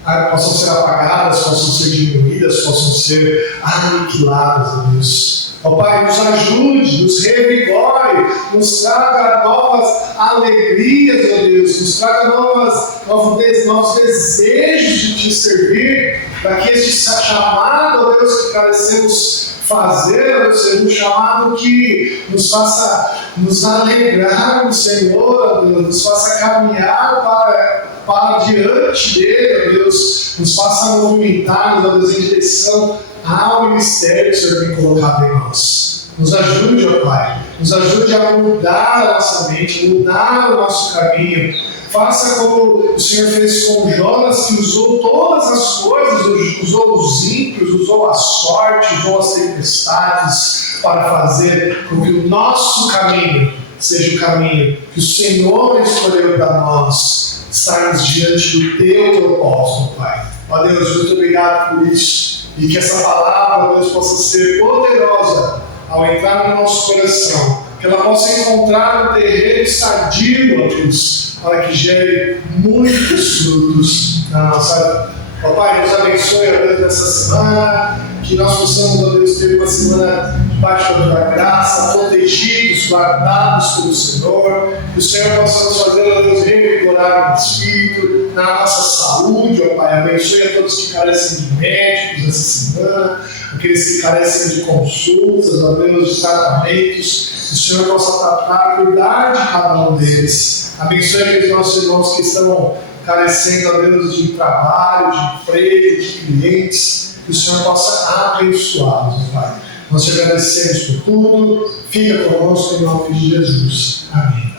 apagadas, possam ser diminuídas, possam ser aniquiladas, ó Deus. Ó Pai, nos ajude, nos revigore, nos traga novas alegrias, ó Deus, nos traga novos desejos de te servir, para que este chamado, ó Deus, que carecemos fazer, ou seja, um chamado que nos faça nos alegrar no Senhor, ó Deus, nos faça caminhar para diante dele, ó Deus, nos faça movimentar, ó Deus, em direção ao ministério que o Senhor tem colocado em nós. Nos ajude, ó Pai, nos ajude a mudar a nossa mente, mudar o nosso caminho. Faça como o Senhor fez com Jonas, que usou todas as coisas, usou os ímpios, usou a sorte, usou as tempestades para fazer com que o nosso caminho seja o caminho que o Senhor escolheu para nós, estarmos diante do teu propósito, Pai. Ó Deus, muito obrigado por isso, e que essa palavra, ó Deus, possa ser poderosa ao entrar no nosso coração, que ela possa encontrar um terreno sadio, ó Deus, para que gere muitos frutos na nossa vida. Ó Pai, nos abençoe, ó Deus, nessa semana, que nós possamos, ó Deus, ter uma semana debaixo da tua graça, protegidos, guardados pelo Senhor, que o Senhor possa nos fazer, ó Deus, revigorar no Espírito, na nossa saúde, ó Pai. Abençoe a todos que carecem de médicos essa semana, aqueles que carecem de consultas, ó Deus, de tratamentos, que o Senhor possa tratar, cuidar de cada um deles. Abençoe aqueles nossos irmãos que estão carecendo, ó Deus, de trabalho, de emprego, de clientes, que o Senhor possa abençoá-los, Pai. Nós te agradecemos por tudo. Fica conosco em nome de Jesus. Amém.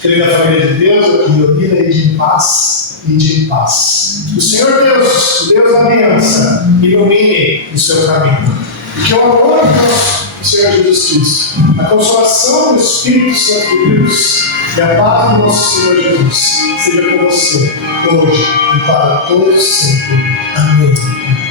Querida família de Deus, eu queria ouvir de paz e de paz. O Senhor Deus, o Deus da aliança, ilumine o seu caminho. E que o amor do nosso Senhor Jesus Cristo, a consolação do Espírito Santo de Deus e a paz do nosso Senhor Jesus seja com você, hoje e para todos sempre. Amém.